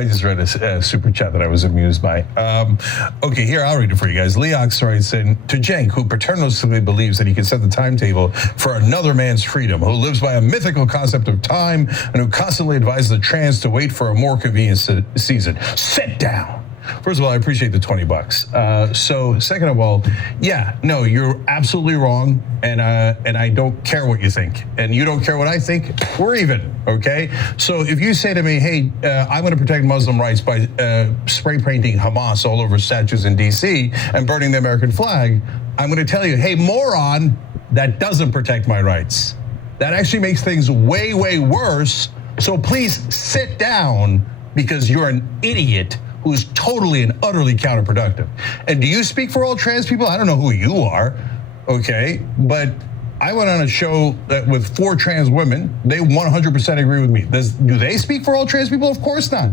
I just read a super chat that I was amused by. Okay, here, I'll read it for you guys. Leox writes in, to Cenk, who paternalistically believes that he can set the timetable for another man's freedom, who lives by a mythical concept of time, and who constantly advises the trans to wait for a more convenient season. Sit down. First of all, I appreciate the $20. So second of all, yeah, no, you're absolutely wrong. And I don't care what you think. And you don't care what I think. We're even, okay? So if you say to me, hey, I'm going to protect Muslim rights by spray painting Hamas all over statues in D.C. and burning the American flag, I'm going to tell you, hey, moron, that doesn't protect my rights. That actually makes things way, way worse. So please sit down because you're an idiot who's totally and utterly counterproductive. And do you speak for all trans people? I don't know who you are, okay? But I went on a show that with 4 trans women. They 100% agree with me. Do they speak for all trans people? Of course not.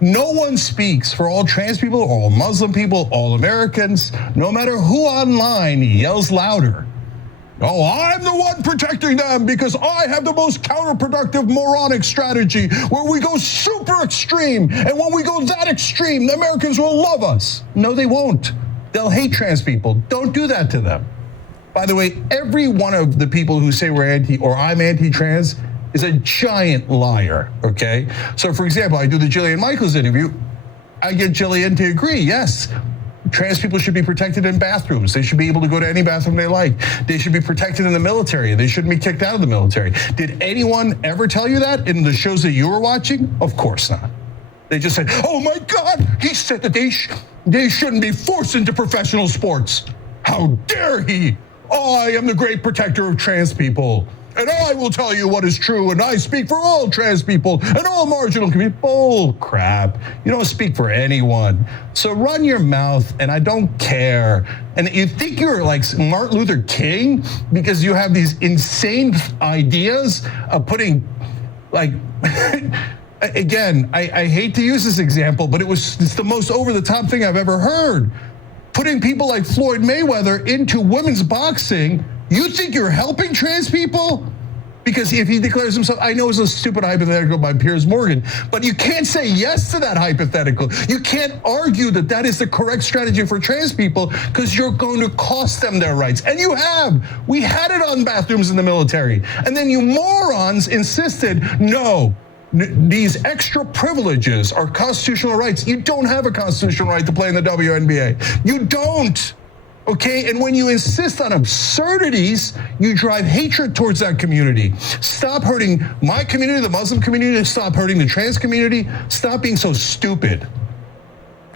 No one speaks for all trans people, all Muslim people, all Americans, no matter who online yells louder. Oh, I'm the one protecting them because I have the most counterproductive moronic strategy where we go super extreme. And when we go that extreme, the Americans will love us. No, they won't. They'll hate trans people. Don't do that to them. By the way, every one of the people who say we're anti or I'm anti-trans is a giant liar, okay? So, for example, I do the Jillian Michaels interview. I get Jillian to agree, yes. Trans people should be protected in bathrooms. They should be able to go to any bathroom they like. They should be protected in the military. They shouldn't be kicked out of the military. Did anyone ever tell you that in the shows that you were watching? Of course not. They just said, oh my God, he said that they shouldn't be forced into professional sports. How dare he? I am the great protector of trans people. And I will tell you what is true, and I speak for all trans people and all marginal communities. Bull crap. You don't speak for anyone. So run your mouth, and I don't care. And you think you're like Martin Luther King because you have these insane ideas of putting, like, again, I hate to use this example, but it's the most over-the-top thing I've ever heard. Putting people like Floyd Mayweather into women's boxing. You think you're helping trans people? Because if he declares himself, I know it's a stupid hypothetical by Piers Morgan, but you can't say yes to that hypothetical. You can't argue that that is the correct strategy for trans people because you're going to cost them their rights. And you have. We had it on bathrooms in the military. And then you morons insisted, no, these extra privileges are constitutional rights. You don't have a constitutional right to play in the WNBA. You don't. Okay, and when you insist on absurdities, you drive hatred towards that community. Stop hurting my community, the Muslim community. Stop hurting the trans community. Stop being so stupid.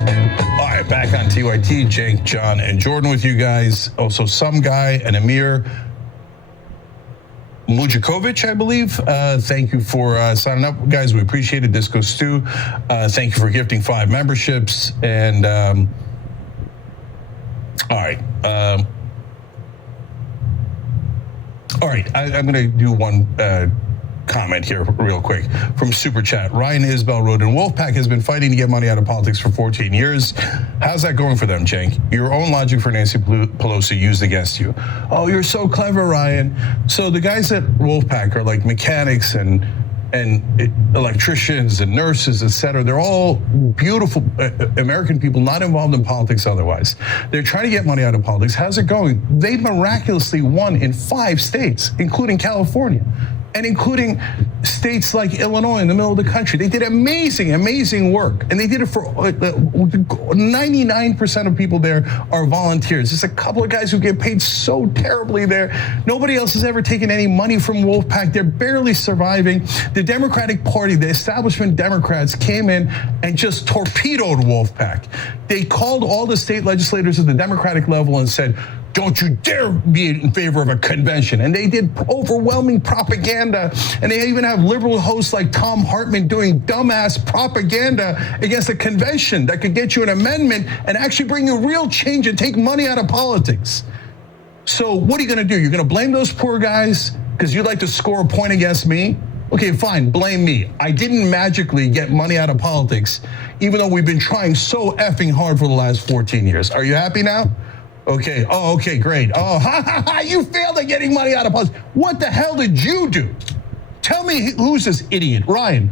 All right, back on TYT, Cenk, John, and Jordan with you guys. Also, some guy and Amir Mujakovic, I believe. Thank you for signing up, guys. We appreciate it. Disco Stew. Thank you for gifting 5 memberships. And all right. I'm going to do one comment here real quick from Super Chat. Ryan Isbell wrote, and Wolfpack has been fighting to get money out of politics for 14 years. How's that going for them, Cenk? Your own logic for Nancy Pelosi used against you. Oh, you're so clever, Ryan. So the guys at Wolfpack are like mechanics and electricians and nurses, et cetera. They're all beautiful American people, not involved in politics otherwise. They're trying to get money out of politics. How's it going? They miraculously won in 5 states, including California, and including states like Illinois in the middle of the country. They did amazing, amazing work. And they did it for 99% of people there are volunteers. There's a couple of guys who get paid so terribly there. Nobody else has ever taken any money from Wolfpack. They're barely surviving. The Democratic Party, the establishment Democrats came in and just torpedoed Wolfpack. They called all the state legislators at the Democratic level and said, don't you dare be in favor of a convention. And they did overwhelming propaganda. And they even have liberal hosts like Tom Hartman doing dumbass propaganda against a convention that could get you an amendment and actually bring you real change and take money out of politics. So what are you going to do? You're going to blame those poor guys because you'd like to score a point against me? Okay, fine, blame me. I didn't magically get money out of politics, even though we've been trying so effing hard for the last 14 years. Are you happy now? Okay, oh, okay, great. Oh, you failed at getting money out of politics. What the hell did you do? Tell me who's this idiot? Ryan,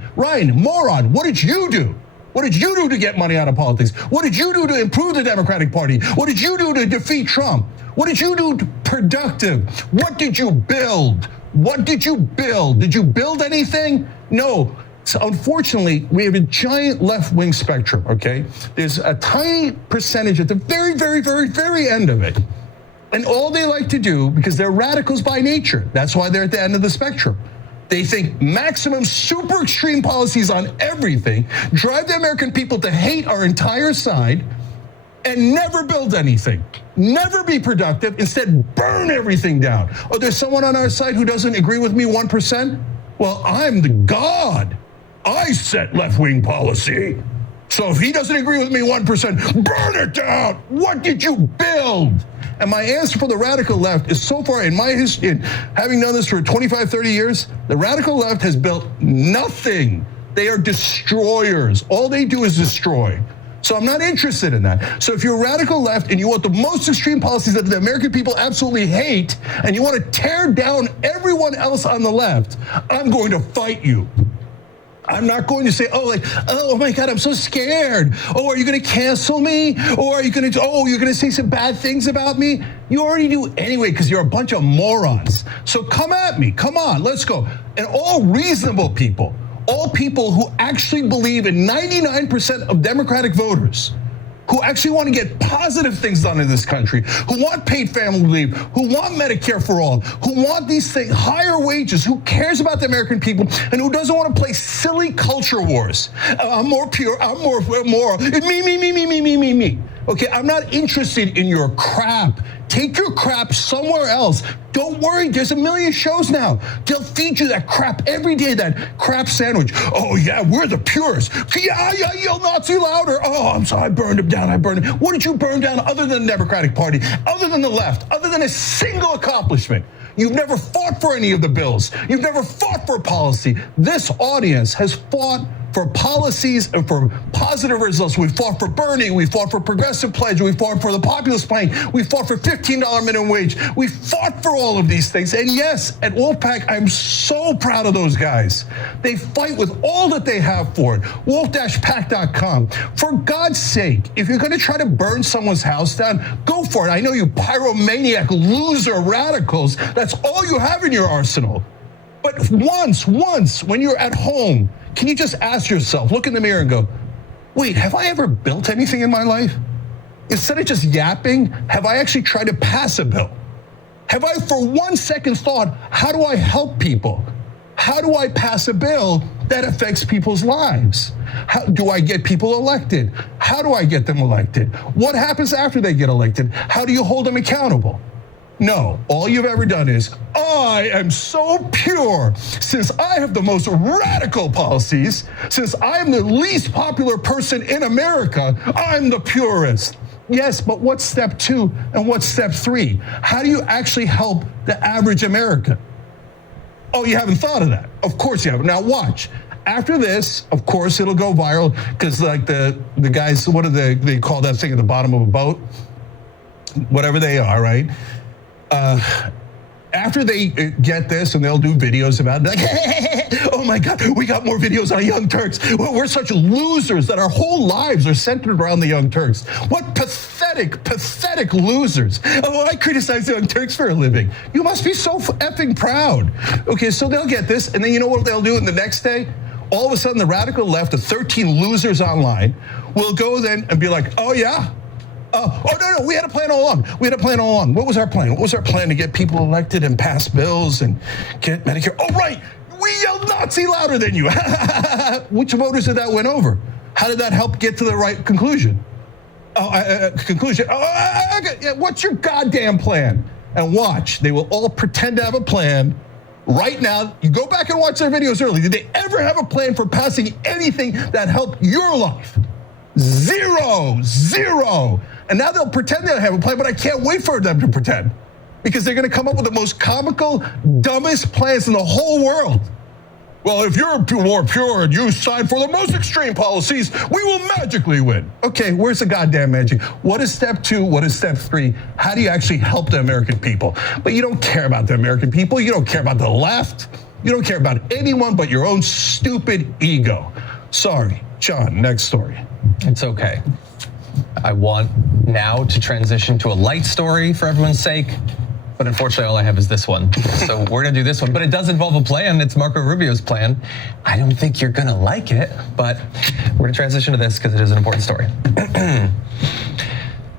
moron, what did you do? What did you do to get money out of politics? What did you do to improve the Democratic Party? What did you do to defeat Trump? What did you do productive? What did you build? What did you build? Did you build anything? No. So unfortunately, we have a giant left-wing spectrum, okay? There's a tiny percentage at the very, very, very, very end of it. And all they like to do, because they're radicals by nature, that's why they're at the end of the spectrum. They think maximum super extreme policies on everything drive the American people to hate our entire side and never build anything, never be productive, instead burn everything down. Oh, there's someone on our side who doesn't agree with me 1%? Well, I'm the God. I set left-wing policy. So if he doesn't agree with me 1%, burn it down. What did you build? And my answer for the radical left is, so far in my history, having done this for 25, 30 years, the radical left has built nothing. They are destroyers. All they do is destroy. So I'm not interested in that. So if you're radical left and you want the most extreme policies that the American people absolutely hate, and you want to tear down everyone else on the left, I'm going to fight you. I'm not going to say, oh my God, I'm so scared. Oh, are you going to cancel me? Or are you going to, you're going to say some bad things about me? You already do anyway, because you're a bunch of morons. So come at me, come on, let's go. And all reasonable people, all people who actually believe in 99% of Democratic voters, who actually want to get positive things done in this country, who want paid family leave, who want Medicare for all, who want these things, higher wages, who cares about the American people, and who doesn't want to play silly culture wars. I'm more pure, I'm more, me. Okay, I'm not interested in your crap. Take your crap somewhere else. Don't worry, there's a million shows now. They'll feed you that crap every day, that crap sandwich. Oh yeah, we're the purists. Yeah, yell Nazi louder. Oh, I'm sorry, I burned him down, What did you burn down other than the Democratic Party, other than the left, other than a single accomplishment? You've never fought for any of the bills. You've never fought for policy. This audience has fought for policies and for positive results. We fought for Bernie, we fought for Progressive Pledge, we fought for the Populist plan, we fought for $15 minimum wage. We fought for all of these things. And yes, at Wolfpack, I'm so proud of those guys. They fight with all that they have for it. Wolf-pack.com. For God's sake, if you're gonna try to burn someone's house down, go for it. I know you pyromaniac loser radicals, that's all you have in your arsenal. But once, when you're at home, can you just ask yourself, look in the mirror and go, wait, have I ever built anything in my life? Instead of just yapping, have I actually tried to pass a bill? Have I for 1 second thought, how do I help people? How do I pass a bill that affects people's lives? How do I get people elected? How do I get them elected? What happens after they get elected? How do you hold them accountable? No, all you've ever done is, I am so pure. Since I have the most radical policies, since I am the least popular person in America, I'm the purist. Yes, but what's step 2 and what's step 3? How do you actually help the average American? Oh, you haven't thought of that. Of course you haven't. Now watch. After this, of course, it'll go viral because like the guys, what do they call that thing at the bottom of a boat? Whatever they are, right? After they get this and they'll do videos about it, like, oh my God, we got more videos on Young Turks. We're such losers that our whole lives are centered around the Young Turks. What pathetic losers. Oh, I criticize the Young Turks for a living. You must be so effing proud. Okay, so they'll get this, and then you know what they'll do in the next day? All of a sudden, the radical left, the 13 losers online, will go then and be like, oh yeah? No, we had a plan all along. What was our plan? What was our plan to get people elected and pass bills and get Medicare? Oh, right, we yelled Nazi louder than you. Which voters did that win over? How did that help get to the right conclusion? What's your goddamn plan? And watch, they will all pretend to have a plan. Right now, you go back and watch their videos early. Did they ever have a plan for passing anything that helped your life? Zero. And now they'll pretend they have a plan, but I can't wait for them to pretend because they're going to come up with the most comical, dumbest plans in the whole world. Well, if you're more pure and you sign for the most extreme policies, we will magically win. Okay, where's the goddamn magic? What is step 2? What is step 3? How do you actually help the American people? But you don't care about the American people. You don't care about the left. You don't care about anyone but your own stupid ego. Sorry. John, next story. It's okay. I want now to transition to a light story for everyone's sake, but unfortunately all I have is this one. So we're gonna do this one, but it does involve a plan. It's Marco Rubio's plan. I don't think you're gonna like it, but we're gonna transition to this because it is an important story.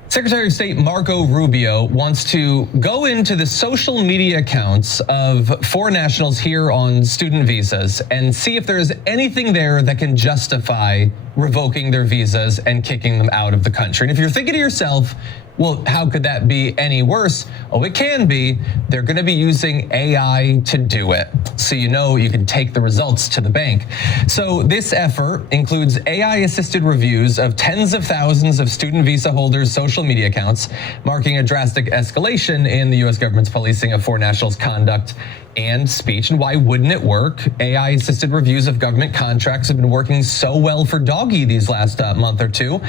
Secretary of State Marco Rubio wants to go into the social media accounts of foreign nationals here on student visas and see if there's anything there that can justify revoking their visas and kicking them out of the country. And if you're thinking to yourself, well, how could that be any worse? Oh, it can be. They're going to be using AI to do it. So you know you can take the results to the bank. So this effort includes AI-assisted reviews of tens of thousands of student visa holders' social media accounts, marking a drastic escalation in the U.S. government's policing of foreign nationals' conduct and speech. And why wouldn't it work? AI-assisted reviews of government contracts have been working so well for Doggy these last month or two.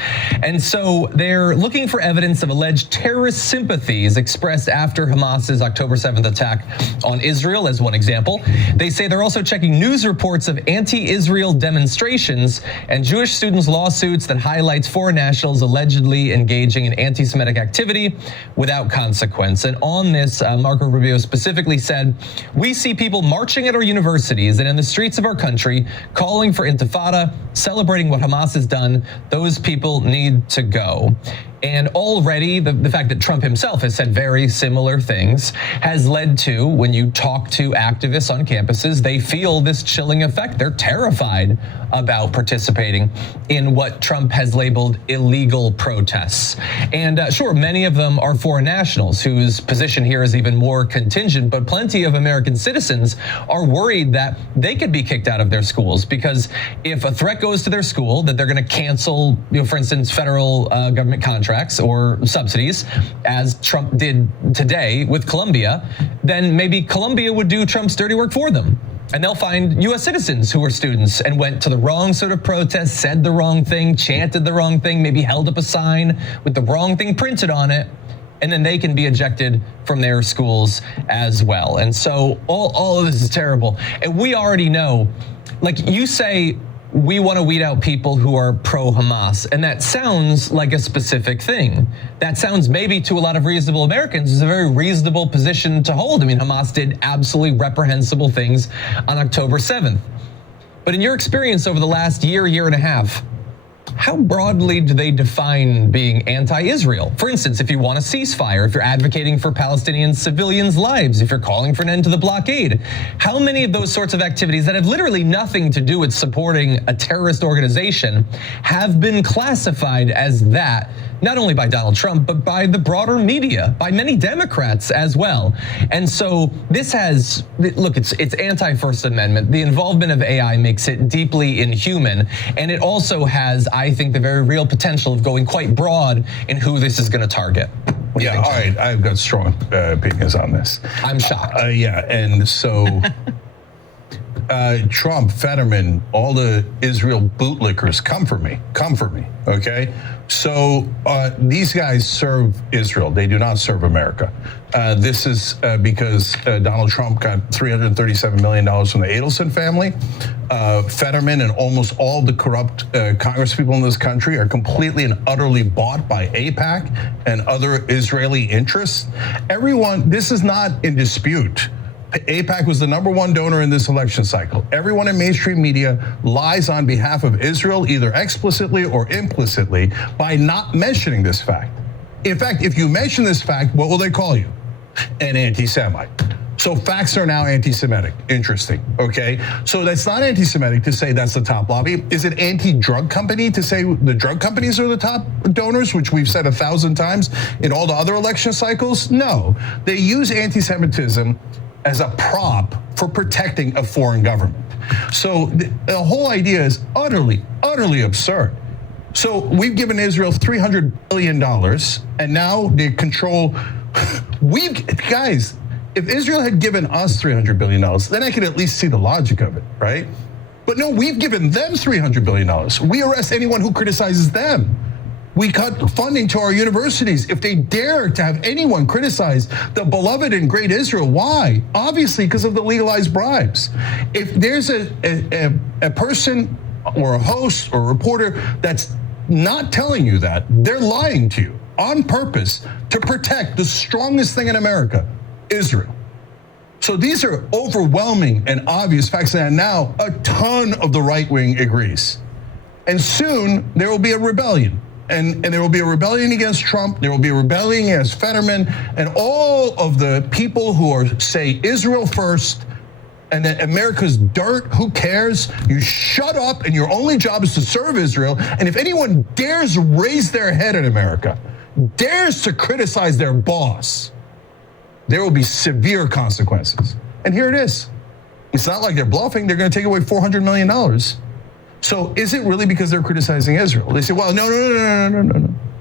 And so they're looking for evidence of alleged terrorist sympathies expressed after Hamas's October 7th attack on Israel, as one example. They say they're also checking news reports of anti-Israel demonstrations and Jewish students' lawsuits that highlights foreign nationals allegedly engaging in anti-Semitic activity without consequence. And on this, Marco Rubio specifically said, "We see people marching at our universities and in the streets of our country, calling for intifada, celebrating what Hamas has done. Those people need to go." And already the fact that Trump himself has said very similar things has led to, when you talk to activists on campuses, they feel this chilling effect. They're terrified about participating in what Trump has labeled illegal protests. And sure, many of them are foreign nationals whose position here is even more contingent, but plenty of American citizens are worried that they could be kicked out of their schools, because if a threat goes to their school that they're going to cancel, for instance, federal government contracts or subsidies, as Trump did today with Columbia, then maybe Columbia would do Trump's dirty work for them. And they'll find U.S. citizens who were students and went to the wrong sort of protest, said the wrong thing, chanted the wrong thing, maybe held up a sign with the wrong thing printed on it, and then they can be ejected from their schools as well. And so all of this is terrible. And we already know, like you say, we want to weed out people who are pro-Hamas. And that sounds like a specific thing. That sounds maybe to a lot of reasonable Americans is a very reasonable position to hold. I mean, Hamas did absolutely reprehensible things on October 7th. But in your experience over the last year and a half, how broadly do they define being anti-Israel? For instance, if you want a ceasefire, if you're advocating for Palestinian civilians' lives, if you're calling for an end to the blockade, how many of those sorts of activities that have literally nothing to do with supporting a terrorist organization have been classified as that, not only by Donald Trump, but by the broader media, by many Democrats as well? And so this has, look, it's anti-First Amendment. The involvement of AI makes it deeply inhuman, and it also has, I think, the very real potential of going quite broad in who this is going to target. Yeah, all right, I've got strong opinions on this. I'm shocked. Yeah, and so Trump, Fetterman, all the Israel bootlickers, come for me, okay? So these guys serve Israel. They do not serve America. This is because Donald Trump got $337 million from the Adelson family. Fetterman and almost all the corrupt congresspeople in this country are completely and utterly bought by AIPAC and other Israeli interests. Everyone, this is not in dispute. AIPAC was the #1 donor in this election cycle. Everyone in mainstream media lies on behalf of Israel, either explicitly or implicitly, by not mentioning this fact. In fact, if you mention this fact, what will they call you? An anti-Semite. So facts are now anti-Semitic. Interesting, okay? So that's not anti-Semitic to say that's the top lobby. Is it anti-drug company to say the drug companies are the top donors, which we've said 1,000 times in all the other election cycles? No, they use anti-Semitism as a prop for protecting a foreign government. So the whole idea is utterly absurd. So we've given Israel $300 billion, and now they control, guys, if Israel had given us $300 billion, then I could at least see the logic of it, right? But no, we've given them $300 billion. We arrest anyone who criticizes them. We cut funding to our universities if they dare to have anyone criticize the beloved and great Israel. Why? Obviously, because of the legalized bribes. If there's a person or a host or a reporter that's not telling you that, they're lying to you on purpose to protect the strongest thing in America, Israel. So these are overwhelming and obvious facts, and now a ton of the right wing agrees. And soon there will be a rebellion. And there will be a rebellion against Trump. There will be a rebellion against Fetterman and all of the people who are, say, Israel first and that America's dirt. Who cares? You shut up, and your only job is to serve Israel. And if anyone dares raise their head in America, dares to criticize their boss, there will be severe consequences. And here it is. It's not like they're bluffing. They're going to take away $400 million. So is it really because they're criticizing Israel? They say, well, no,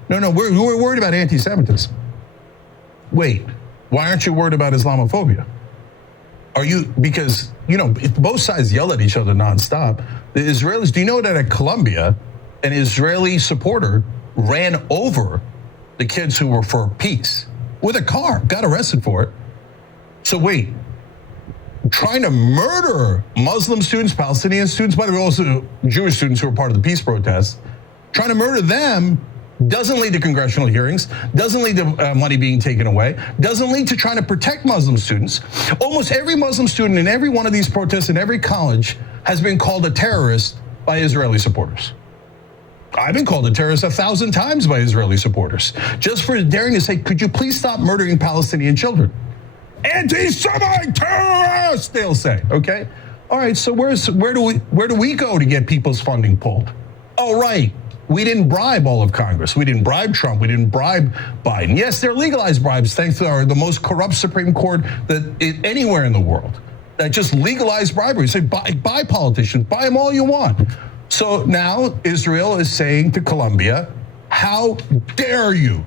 we're worried about anti-Semitism. Wait, why aren't you worried about Islamophobia? Are you, because, both sides yell at each other nonstop. The Israelis, do you know that at Columbia, an Israeli supporter ran over the kids who were for peace with a car, got arrested for it. So wait, trying to murder Muslim students, Palestinian students, by the way, also Jewish students who were part of the peace protests, trying to murder them doesn't lead to congressional hearings, doesn't lead to money being taken away, doesn't lead to trying to protect Muslim students. Almost every Muslim student in every one of these protests in every college has been called a terrorist by Israeli supporters. I've been called a terrorist 1,000 times by Israeli supporters, just for daring to say, could you please stop murdering Palestinian children? Anti-Semite terrorists, they'll say, okay? All right, so where do we go to get people's funding pulled? Oh, right, we didn't bribe all of Congress. We didn't bribe Trump. We didn't bribe Biden. Yes, they're legalized bribes thanks to the most corrupt Supreme Court anywhere in the world that just legalized bribery. Say, buy politicians, buy them all you want. So now Israel is saying to Colombia, how dare you?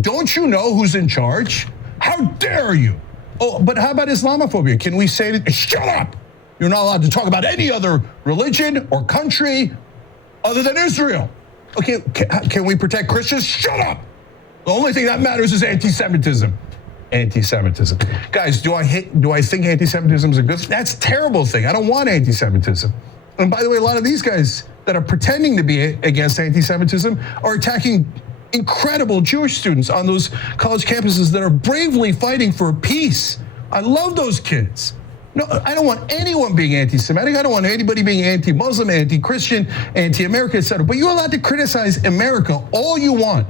Don't you know who's in charge? How dare you? Oh, but how about Islamophobia? Can we say that? Shut up! You're not allowed to talk about any other religion or country other than Israel. Okay, can we protect Christians? Shut up! The only thing that matters is anti-Semitism. Anti-Semitism. Guys, do I think anti-Semitism is a good thing? That's a terrible thing. I don't want anti-Semitism. And by the way, a lot of these guys that are pretending to be against anti-Semitism are attacking incredible Jewish students on those college campuses that are bravely fighting for peace. I love those kids. No, I don't want anyone being anti-Semitic. I don't want anybody being anti-Muslim, anti-Christian, anti-American, etc. But you're allowed to criticize America all you want.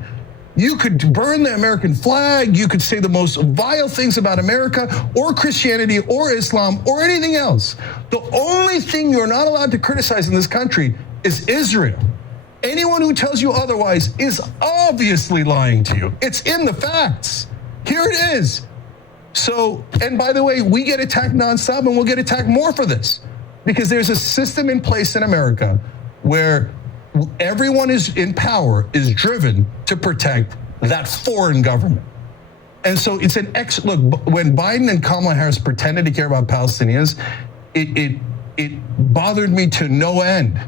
You could burn the American flag. You could say the most vile things about America or Christianity or Islam or anything else. The only thing you're not allowed to criticize in this country is Israel. Anyone who tells you otherwise is obviously lying to you. It's in the facts. Here it is. So, and by the way, we get attacked nonstop and we'll get attacked more for this because there's a system in place in America where everyone is in power is driven to protect that foreign government. And so it's look, when Biden and Kamala Harris pretended to care about Palestinians, it bothered me to no end.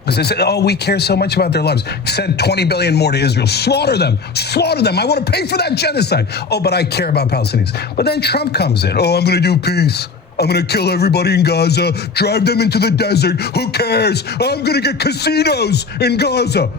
Because they said, oh, we care so much about their lives. Send 20 billion more to Israel. Slaughter them. Slaughter them. I want to pay for that genocide. Oh, but I care about Palestinians. But then Trump comes in. Oh, I'm going to do peace. I'm going to kill everybody in Gaza, drive them into the desert. Who cares? I'm going to get casinos in Gaza.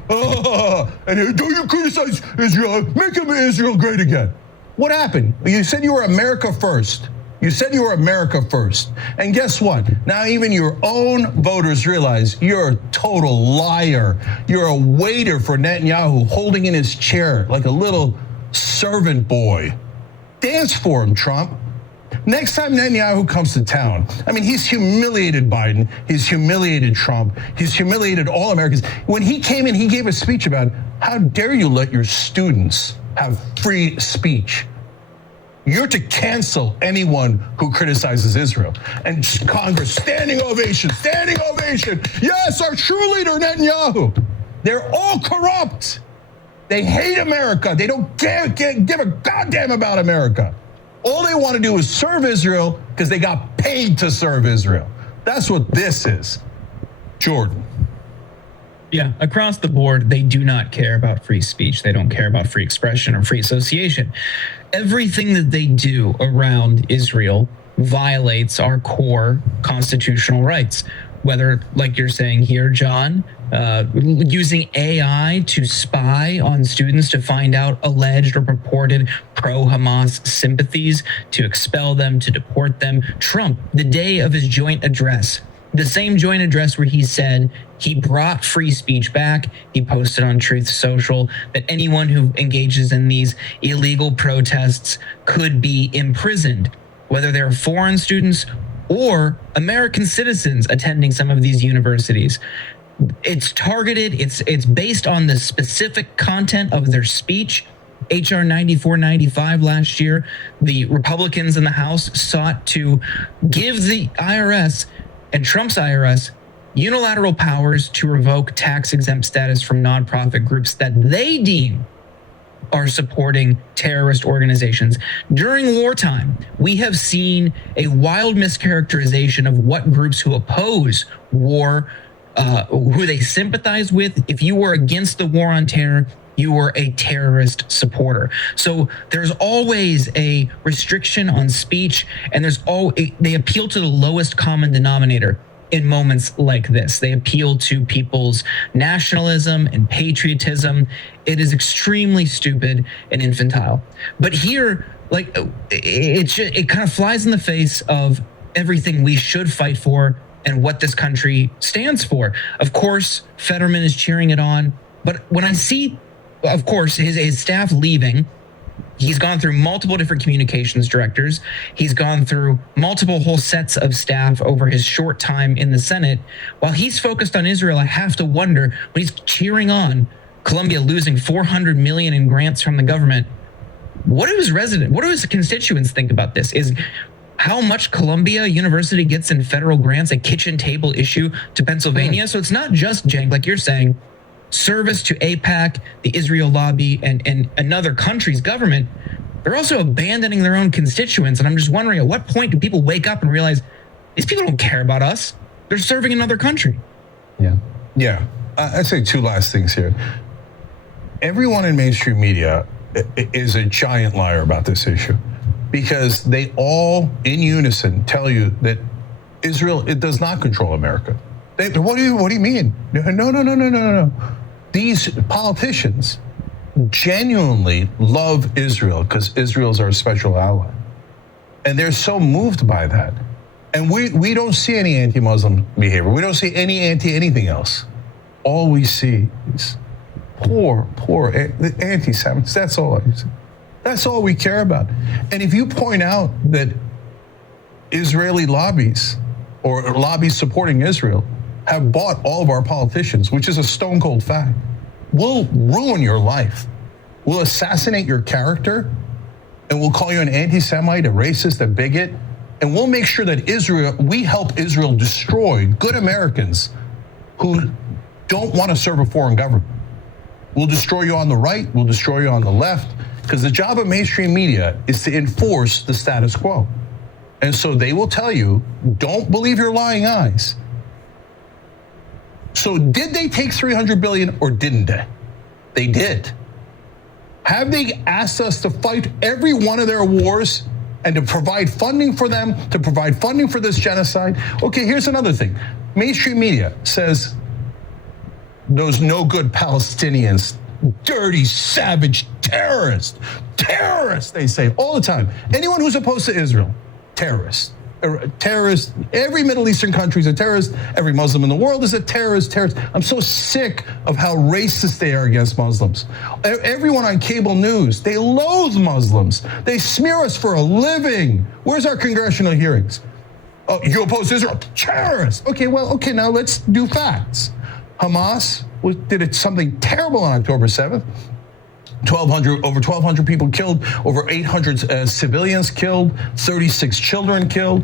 And don't you criticize Israel. Make Israel great again. What happened? You said you were America first. You said you were America first. And guess what? Now even your own voters realize you're a total liar. You're a waiter for Netanyahu holding in his chair like a little servant boy. Dance for him, Trump. Next time Netanyahu comes to town, I mean, he's humiliated Biden. He's humiliated Trump. He's humiliated all Americans. When he came in, he gave a speech about how dare you let your students have free speech. You're to cancel anyone who criticizes Israel. And Congress, standing ovation, standing ovation. Yes, our true leader, Netanyahu. They're all corrupt. They hate America. They don't give a goddamn about America. All they want to do is serve Israel because they got paid to serve Israel. That's what this is. Jordan. Yeah, across the board, they do not care about free speech. They don't care about free expression or free association. Everything that they do around Israel violates our core constitutional rights. whether, like you're saying here, John, using AI to spy on students to find out alleged or purported pro-Hamas sympathies, to expel them, to deport them. Trump, the day of his joint address, the same joint address where he said he brought free speech back, he posted on Truth Social that anyone who engages in these illegal protests could be imprisoned, whether they're foreign students or American citizens attending some of these universities. It's targeted, it's based on the specific content of their speech. HR 9495 last year, the Republicans in the House sought to give the IRS and Trump's IRS unilateral powers to revoke tax-exempt status from nonprofit groups that they deem are supporting terrorist organizations. During wartime, we have seen a wild mischaracterization of what groups who oppose war, who they sympathize with. If you were against the war on terror, you were a terrorist supporter. So there's always a restriction on speech, and they appeal to the lowest common denominator in moments like this. They appeal to people's nationalism and patriotism. It is extremely stupid and infantile. But here, like, it kind of flies in the face of everything we should fight for and what this country stands for. Of course, Fetterman is cheering it on. But when I see, of course, his staff leaving, he's gone through multiple different communications directors. He's gone through multiple whole sets of staff over his short time in the Senate. While he's focused on Israel, I have to wonder, when he's cheering on Colombia losing $400 million in grants from the government, what do his constituents think about this? Is how much Columbia University gets in federal grants a kitchen table issue to Pennsylvania? So it's not just, Cenk, like you're saying, service to AIPAC, the Israel lobby, and another country's government. They're also abandoning their own constituents. And I'm just wondering, at what point do people wake up and realize these people don't care about us? They're serving another country. Yeah. I'd say two last things here. Everyone in mainstream media is a giant liar about this issue, because they all in unison tell you that Israel, it does not control America. What do you mean? No. These politicians genuinely love Israel because Israel's our special ally. And they're so moved by that. And we don't see any anti-Muslim behavior. We don't see any anti-anything else. All we see is poor anti-Semites. That's all I see. That's all we care about. And if you point out that Israeli lobbies or lobbies supporting Israel have bought all of our politicians, which is a stone cold fact, we'll ruin your life. We'll assassinate your character, and we'll call you an anti-Semite, a racist, a bigot, and we'll make sure that we help Israel destroy good Americans who don't want to serve a foreign government. We'll destroy you on the right, we'll destroy you on the left, because the job of mainstream media is to enforce the status quo. And so they will tell you, don't believe your lying eyes. So did they take $300 billion or didn't they? They did. Have they asked us to fight every one of their wars and to provide funding for them, to provide funding for this genocide? Okay, here's another thing. Mainstream media says those no good Palestinians, dirty, savage terrorists, they say all the time. Anyone who's opposed to Israel, terrorist. Terrorist. Every Middle Eastern country is a terrorist. Every Muslim in the world is a terrorist. I'm so sick of how racist they are against Muslims. Everyone on cable news, they loathe Muslims. They smear us for a living. Where's our congressional hearings? Oh, you oppose Israel? Terrorists. Okay, now let's do facts. Hamas did something terrible on October 7th. Over 1,200 people killed, over 800 civilians killed, 36 children killed.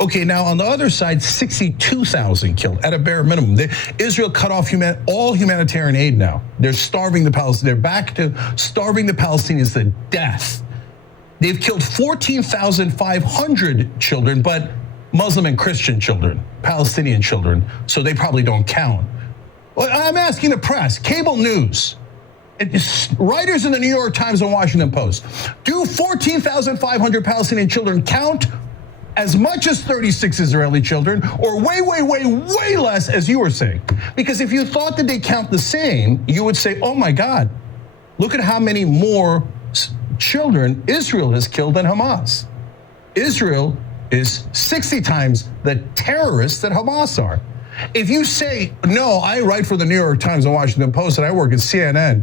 Okay, now on the other side, 62,000 killed at a bare minimum. Israel cut off all humanitarian aid now. They're starving the Palestinians. They're back to starving the Palestinians to death. They've killed 14,500 children, but Muslim and Christian children, Palestinian children, so they probably don't count. Well, I'm asking the press, cable news, writers in the New York Times and Washington Post, do 14,500 Palestinian children count as much as 36 Israeli children, or way, way, way, way less, as you were saying. Because if you thought that they count the same, you would say, oh my God, look at how many more children Israel has killed than Hamas. Israel is 60 times the terrorists that Hamas are. If you say, no, I write for the New York Times and Washington Post and I work at CNN,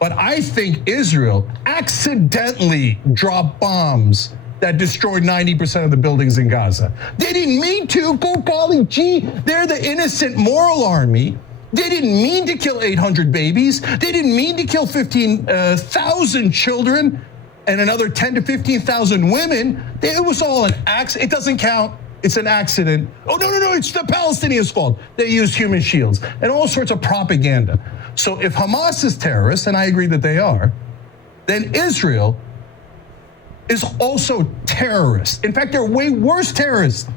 but I think Israel accidentally dropped bombs that destroyed 90% of the buildings in Gaza. They didn't mean to, good golly gee, they're the innocent moral army. They didn't mean to kill 800 babies. They didn't mean to kill 15,000 children and another 10 to 15,000 women. It was all an accident. It doesn't count. It's an accident. Oh, no, it's the Palestinians' fault. They used human shields and all sorts of propaganda. So if Hamas is terrorists, and I agree that they are, then Israel is also terrorists. In fact, they're way worse terrorists.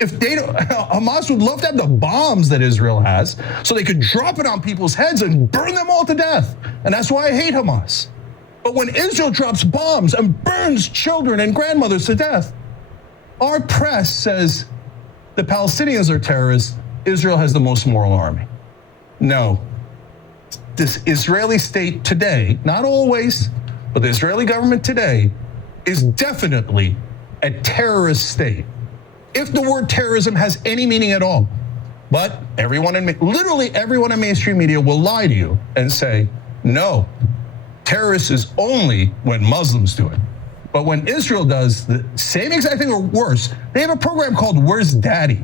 If they don't, Hamas would love to have the bombs that Israel has so they could drop it on people's heads and burn them all to death. And that's why I hate Hamas. But when Israel drops bombs and burns children and grandmothers to death, our press says the Palestinians are terrorists. Israel has the most moral army. No. This Israeli state today, not always, but the Israeli government today is definitely a terrorist state. If the word terrorism has any meaning at all. But literally everyone in mainstream media will lie to you and say, no, terrorist is only when Muslims do it. But when Israel does the same exact thing or worse, they have a program called Where's Daddy?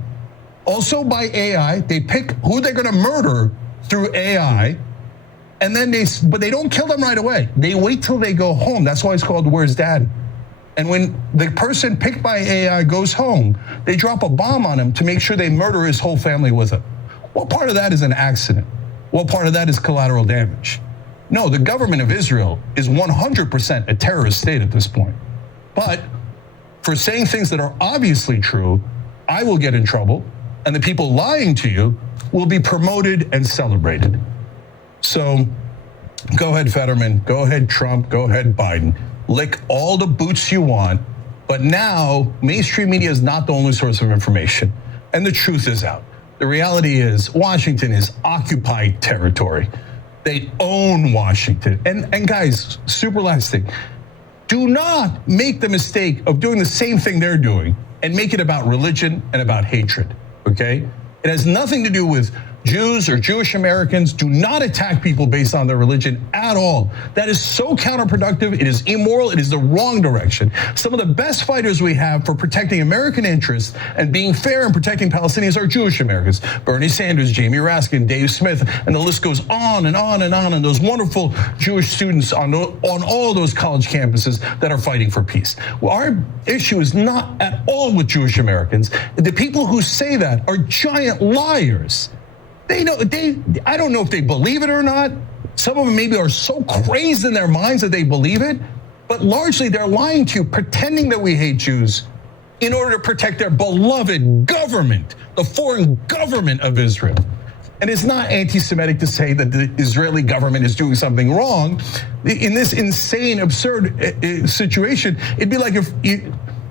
Also by AI, they pick who they're gonna murder through AI, and then but they don't kill them right away. They wait till they go home. That's why it's called Where's Daddy? And when the person picked by AI goes home, they drop a bomb on him to make sure they murder his whole family with him. What part of that is an accident? What part of that is collateral damage? No, the government of Israel is 100% a terrorist state at this point. But for saying things that are obviously true, I will get in trouble, and the people lying to you will be promoted and celebrated. So go ahead, Fetterman, go ahead, Trump, go ahead, Biden. Lick all the boots you want, but now mainstream media is not the only source of information, and the truth is out. The reality is Washington is occupied territory. They own Washington. And guys, super last thing, do not make the mistake of doing the same thing they're doing and make it about religion and about hatred, okay? It has nothing to do with Jews or Jewish Americans. Do not attack people based on their religion at all. That is so counterproductive. It is immoral. It is the wrong direction. Some of the best fighters we have for protecting American interests and being fair and protecting Palestinians are Jewish Americans. Bernie Sanders, Jamie Raskin, Dave Smith, and the list goes on and on and on. And those wonderful Jewish students on all those college campuses that are fighting for peace. Well, our issue is not at all with Jewish Americans. The people who say that are giant liars. I don't know if they believe it or not. Some of them maybe are so crazed in their minds that they believe it, but largely they're lying to you, pretending that we hate Jews in order to protect their beloved government, the foreign government of Israel. And it's not anti-Semitic to say that the Israeli government is doing something wrong. In this insane, absurd situation, it'd be like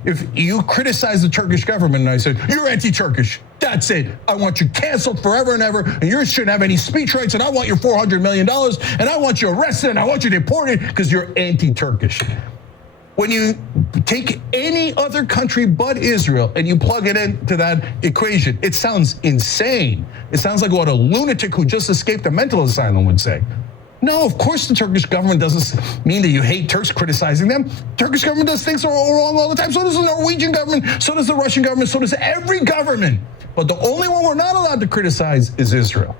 if you criticize the Turkish government and I said, you're anti-Turkish, that's it. I want you canceled forever and ever, and you shouldn't have any speech rights, and I want your $400 million, and I want you arrested, and I want you deported because you're anti-Turkish. When you take any other country but Israel and you plug it into that equation, it sounds insane. It sounds like what a lunatic who just escaped a mental asylum would say. No, of course the Turkish government doesn't mean that you hate Turks criticizing them. Turkish government does things all wrong all the time. So does the Norwegian government, so does the Russian government, so does every government. But the only one we're not allowed to criticize is Israel.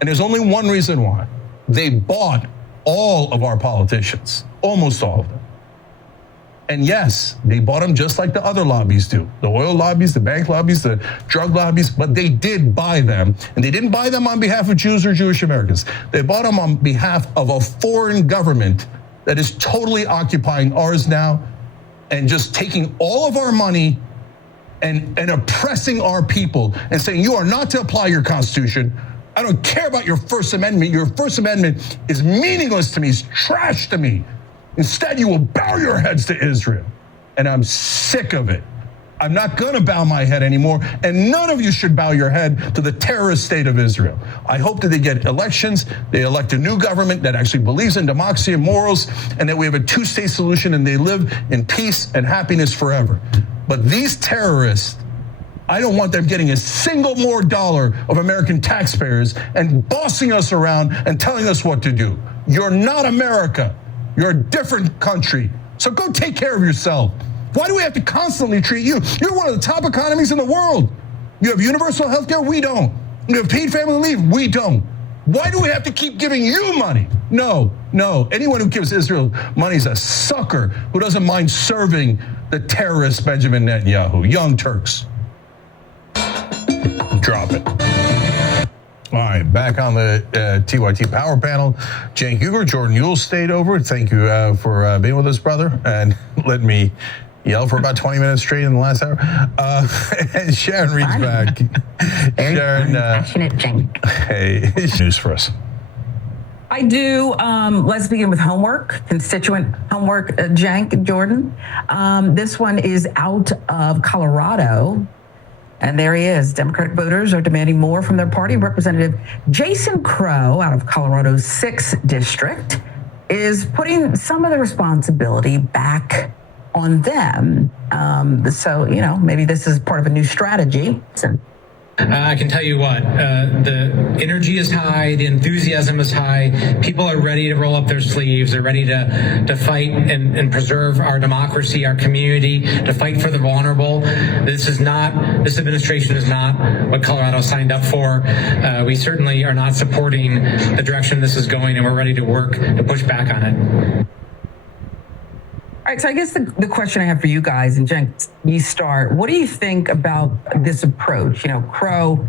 And there's only one reason why. They bought all of our politicians, almost all of them. And yes, they bought them just like the other lobbies do. The oil lobbies, the bank lobbies, the drug lobbies, but they did buy them. And they didn't buy them on behalf of Jews or Jewish Americans. They bought them on behalf of a foreign government that is totally occupying ours now and just taking all of our money and oppressing our people and saying, you are not to apply your Constitution. I don't care about your First Amendment. Your First Amendment is meaningless to me, it's trash to me. Instead, you will bow your heads to Israel. And I'm sick of it. I'm not going to bow my head anymore, and none of you should bow your head to the terrorist state of Israel. I hope that they get elections, they elect a new government that actually believes in democracy and morals, and that we have a two-state solution and they live in peace and happiness forever. But these terrorists, I don't want them getting a single more dollar of American taxpayers and bossing us around and telling us what to do. You're not America. You're a different country. So go take care of yourself. Why do we have to constantly treat you? You're one of the top economies in the world. You have universal health care, we don't. You have paid family leave, we don't. Why do we have to keep giving you money? No. Anyone who gives Israel money is a sucker who doesn't mind serving the terrorist Benjamin Netanyahu. Young Turks. Drop it. All right, back on the TYT Power Panel. Cenk Uygur, Jordan Yules stayed over. Thank you for being with us, brother, and let me yell for about 20 minutes straight in the last hour. And Sharon reads back. Sharon, passionate Cenk. Hey, news for us. I do. Let's begin with homework, constituent homework, Cenk, Jordan. This one is out of Colorado. And there he is. Democratic voters are demanding more from their party. Representative Jason Crow out of Colorado's 6th district is putting some of the responsibility back on them. So, maybe this is part of a new strategy. I can tell you what, the energy is high, the enthusiasm is high. People are ready to roll up their sleeves. They're ready to fight and preserve our democracy, our community, to fight for the vulnerable. This administration is not what Colorado signed up for. We certainly are not supporting the direction this is going, and we're ready to work to push back on it. All right, so I guess the question I have for you guys, and Cenk, you start. What do you think about this approach? Crow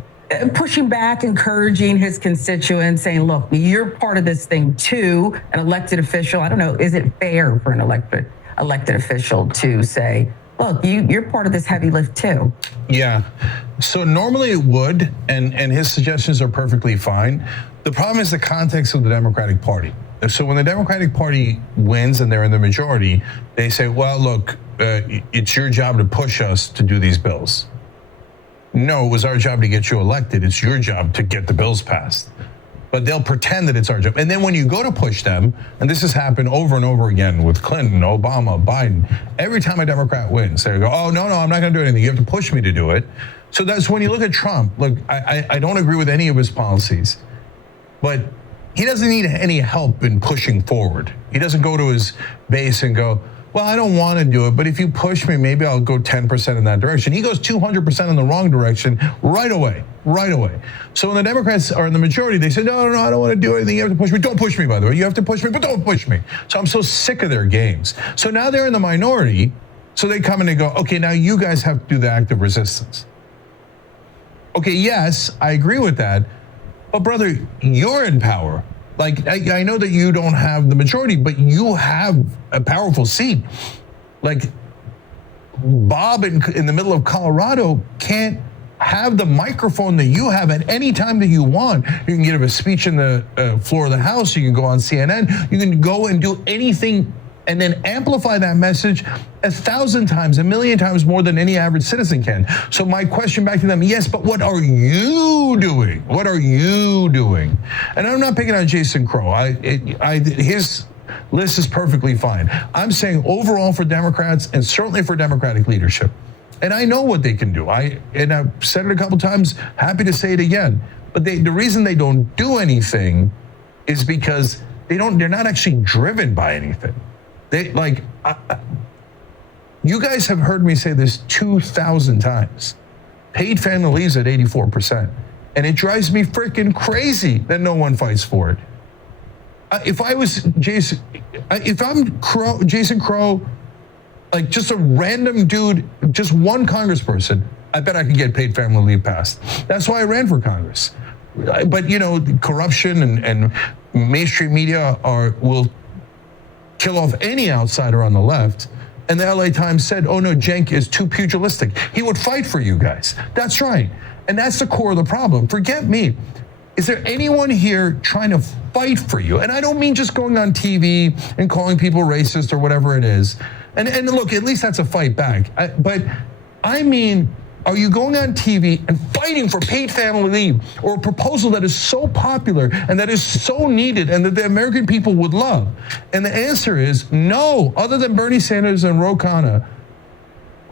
pushing back, encouraging his constituents, saying, look, you're part of this thing too, an elected official. I don't know, is it fair for an elected official to say, look, you're part of this heavy lift too? Yeah, so normally it would, and his suggestions are perfectly fine. The problem is the context of the Democratic Party. So when the Democratic Party wins and they're in the majority, they say, well, look, it's your job to push us to do these bills. No, it was our job to get you elected. It's your job to get the bills passed. But they'll pretend that it's our job. And then when you go to push them, and this has happened over and over again with Clinton, Obama, Biden, every time a Democrat wins, they go, oh, no, I'm not going to do anything. You have to push me to do it. So that's when you look at Trump. Look, I don't agree with any of his policies, but he doesn't need any help in pushing forward. He doesn't go to his base and go, well, I don't want to do it, but if you push me, maybe I'll go 10% in that direction. He goes 200% in the wrong direction right away. So when the Democrats are in the majority, they say, no, I don't want to do anything. You have to push me. Don't push me, by the way. You have to push me, but don't push me. So I'm so sick of their games. So now they're in the minority. So they come and they go, okay, now you guys have to do the active resistance. Okay, yes, I agree with that. But brother, you're in power. Like, I know that you don't have the majority, but you have a powerful seat. Like, Bob in the middle of Colorado can't have the microphone that you have at any time that you want. You can give a speech in the floor of the House. You can go on CNN. You can go and do anything and then amplify that message 1,000 times, 1,000,000 times more than any average citizen can. So my question back to them, yes, but what are you doing? What are you doing? And I'm not picking on Jason Crow. His list is perfectly fine. I'm saying overall for Democrats and certainly for Democratic leadership. And I know what they can do. I've said it a couple times, happy to say it again. But the reason they don't do anything is because they're not actually driven by anything. You guys have heard me say this 2,000 times. Paid family leave's at 84%. And it drives me freaking crazy that no one fights for it. If I'm Jason Crow, like just a random dude, just one congressperson, I bet I could get paid family leave passed. That's why I ran for Congress. But corruption and mainstream media will kill off any outsider on the left. And the LA Times said, oh no, Cenk is too pugilistic. He would fight for you guys. That's right. And that's the core of the problem. Forget me. Is there anyone here trying to fight for you? And I don't mean just going on TV and calling people racist or whatever it is. And look, at least that's a fight back. But I mean, are you going on TV and fighting for paid family leave or a proposal that is so popular and that is so needed and that the American people would love? And the answer is no. Other than Bernie Sanders and Ro Khanna,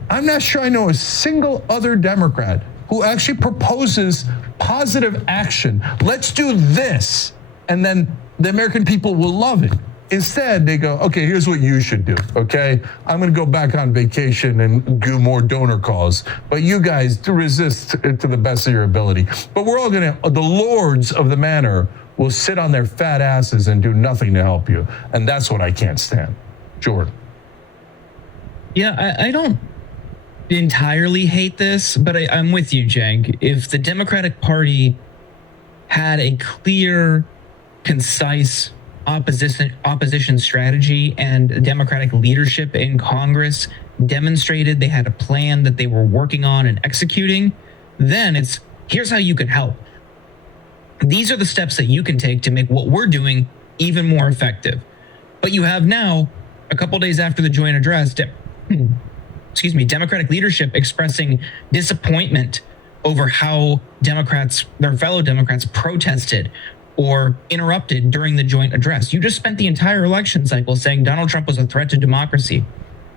I'm not sure I know a single other Democrat who actually proposes positive action. Let's do this, and then the American people will love it. Instead, they go, okay, here's what you should do, okay? I'm going to go back on vacation and do more donor calls. But you guys resist to the best of your ability. But we're all going to, the lords of the manor will sit on their fat asses and do nothing to help you. And that's what I can't stand. Jordan. Yeah, I don't entirely hate this, but I'm with you, Cenk. If the Democratic Party had a clear, concise opposition strategy and Democratic leadership in Congress demonstrated they had a plan that they were working on and executing, then it's here's how you can help. These are the steps that you can take to make what we're doing even more effective. But you have now, a couple days after the joint address, Democratic leadership expressing disappointment over how their fellow Democrats protested or interrupted during the joint address. You just spent the entire election cycle saying Donald Trump was a threat to democracy,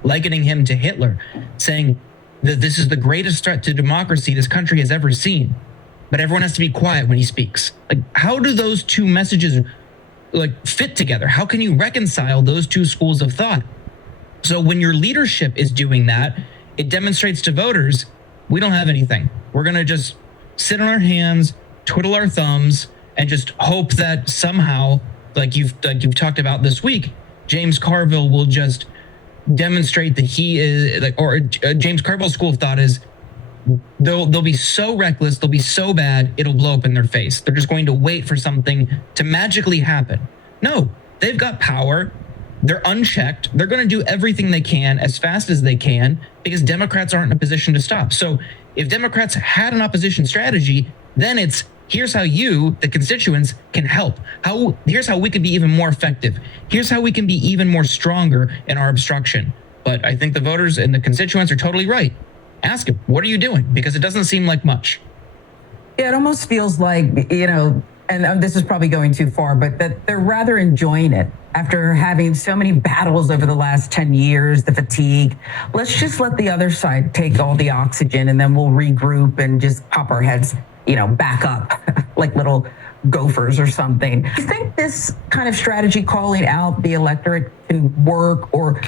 likening him to Hitler, saying that this is the greatest threat to democracy this country has ever seen. But everyone has to be quiet when he speaks. Like, how do those two messages fit together? How can you reconcile those two schools of thought? So when your leadership is doing that, it demonstrates to voters, we don't have anything. We're going to just sit on our hands, twiddle our thumbs, and just hope that somehow, like you've talked about this week, James Carville will just demonstrate that he is, James Carville's school of thought is they'll be so reckless, they'll be so bad, it'll blow up in their face. They're just going to wait for something to magically happen. No, they've got power. They're unchecked. They're going to do everything they can as fast as they can because Democrats aren't in a position to stop. So if Democrats had an opposition strategy, then it's here's how you, the constituents, can help. Here's how we can be even more effective. Here's how we can be even more stronger in our obstruction. But I think the voters and the constituents are totally right. Ask them, what are you doing? Because it doesn't seem like much. Yeah, it almost feels like, and this is probably going too far, but that they're rather enjoying it after having so many battles over the last 10 years, the fatigue. Let's just let the other side take all the oxygen and then we'll regroup and just pop our heads, back up like little gophers or something. Do you think this kind of strategy calling out the electorate can work? Or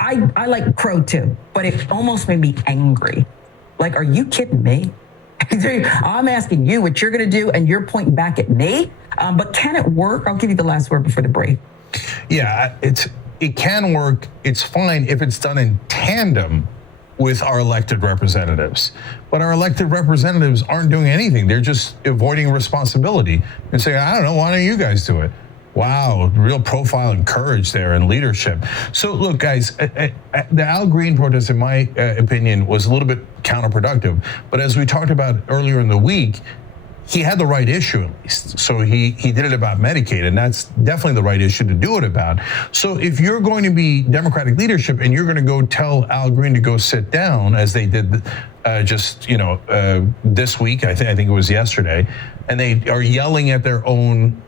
I like Crow too, but it almost made me angry. Like, are you kidding me? I'm asking you what you're going to do, and you're pointing back at me. But can it work? I'll give you the last word before the break. Yeah, it can work. It's fine if it's done in tandem with our elected representatives. But our elected representatives aren't doing anything. They're just avoiding responsibility and saying, I don't know, why don't you guys do it? Wow, real profile and courage there and leadership. So look, guys, the Al Green protest, in my opinion, was a little bit counterproductive. But as we talked about earlier in the week, he had the right issue at least. So he did it about Medicaid, and that's definitely the right issue to do it about. So if you're going to be Democratic leadership and you're going to go tell Al Green to go sit down, as they did this week, I think it was yesterday, and they are yelling at their own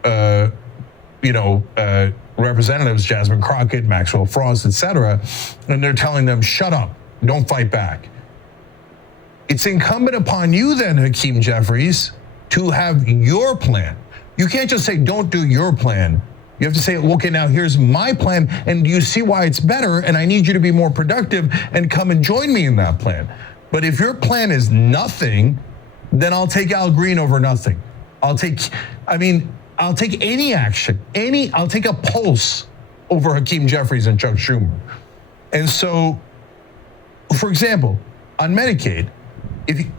representatives, Jasmine Crockett, Maxwell Frost, etc., and they're telling them, shut up, don't fight back. It's incumbent upon you then, Hakeem Jeffries, to have your plan. You can't just say, don't do your plan. You have to say, okay, now here's my plan, and do you see why it's better, and I need you to be more productive and come and join me in that plan. But if your plan is nothing, then I'll take Al Green over nothing. I'll take any action, I'll take a pulse over Hakeem Jeffries and Chuck Schumer. And so, for example, on Medicaid,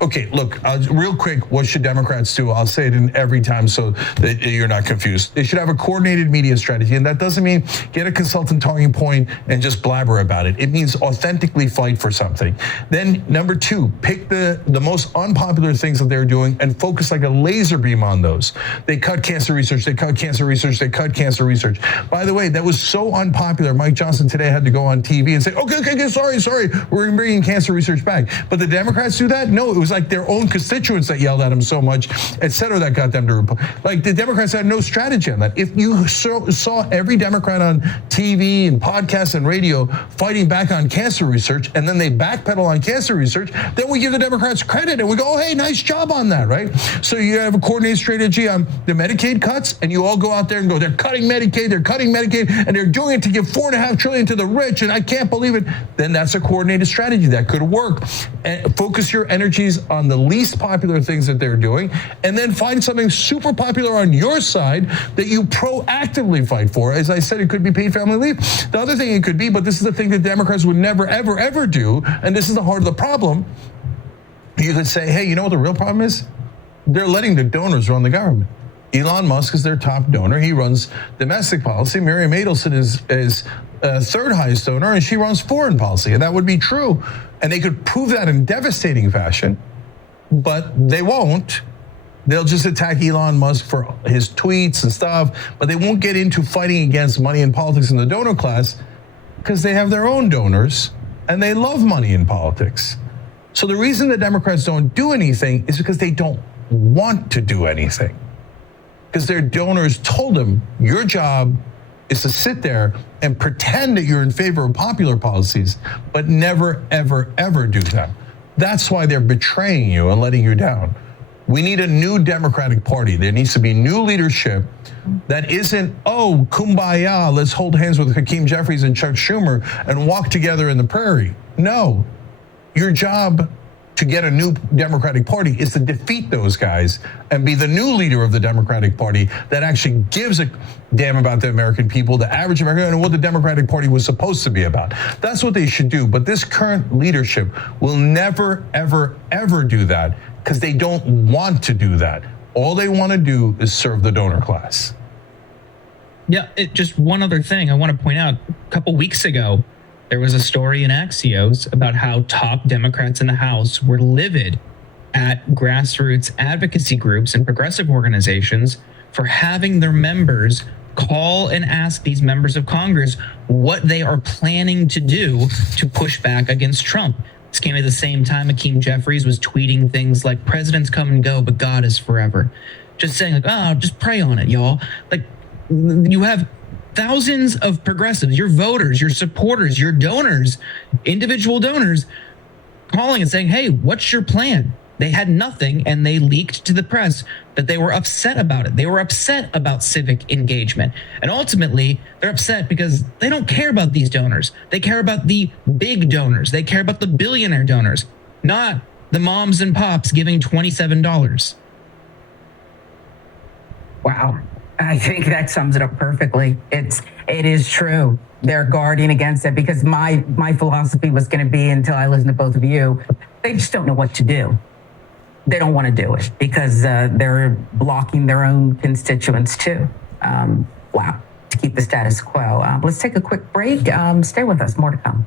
Okay, look, real quick, what should Democrats do? I'll say it in every time so that you're not confused. They should have a coordinated media strategy, and that doesn't mean get a consultant talking point and just blabber about it. It means authentically fight for something. Then number two, pick the most unpopular things that they're doing and focus like a laser beam on those. They cut cancer research, they cut cancer research, they cut cancer research. By the way, that was so unpopular. Mike Johnson today had to go on TV and say, okay, sorry, we're bringing cancer research back. But the Democrats do that? No, it was like their own constituents that yelled at him so much, et cetera, that got them to, like the Democrats had no strategy on that. If you saw every Democrat on TV and podcasts and radio fighting back on cancer research, and then they backpedal on cancer research, then we give the Democrats credit and we go, oh, hey, nice job on that, right? So you have a coordinated strategy on the Medicaid cuts, and you all go out there and go, they're cutting Medicaid, and they're doing it to give $4.5 trillion to the rich, and I can't believe it. Then that's a coordinated strategy that could work. And focus your energies on the least popular things that they're doing, and then find something super popular on your side that you proactively fight for. As I said, it could be paid family leave. The other thing it could be, but this is the thing that Democrats would never, ever, ever do, and this is the heart of the problem. You could say, hey, you know what the real problem is? They're letting the donors run the government. Elon Musk is their top donor. He runs domestic policy. Miriam Adelson is third highest donor, and she runs foreign policy, and that would be true. And they could prove that in devastating fashion, but they won't. They'll just attack Elon Musk for his tweets and stuff, but they won't get into fighting against money in politics in the donor class because they have their own donors and they love money in politics. So the reason the Democrats don't do anything is because they don't want to do anything. Because their donors told them, your job is to sit there and pretend that you're in favor of popular policies, but never, ever, ever do them. That's why they're betraying you and letting you down. We need a new Democratic Party. There needs to be new leadership that isn't, oh, kumbaya, let's hold hands with Hakeem Jeffries and Chuck Schumer and walk together in the prairie. No, your job to get a new Democratic Party is to defeat those guys and be the new leader of the Democratic Party that actually gives a damn about the American people, the average American, and what the Democratic Party was supposed to be about. That's what they should do. But this current leadership will never, ever, ever do that because they don't want to do that. All they want to do is serve the donor class. Yeah, just one other thing I want to point out. A couple weeks ago, there was a story in Axios about how top Democrats in the House were livid at grassroots advocacy groups and progressive organizations for having their members call and ask these members of Congress what they are planning to do to push back against Trump. This came at the same time Hakeem Jeffries was tweeting things like, presidents come and go, but God is forever. Just saying, like, oh, just pray on it, y'all. Like, you have thousands of progressives, your voters, your supporters, your donors, individual donors, calling and saying, hey, what's your plan? They had nothing, and they leaked to the press that they were upset about it. They were upset about civic engagement. And ultimately, they're upset because they don't care about these donors. They care about the big donors. They care about the billionaire donors, not the moms and pops giving $27. Wow. I think that sums it up perfectly. It is true. They're guarding against it because my philosophy was going to be, until I listened to both of you, they just don't know what to do. They don't want to do it because they're blocking their own constituents too. Wow. To keep the status quo. Let's take a quick break. Stay with us. More to come.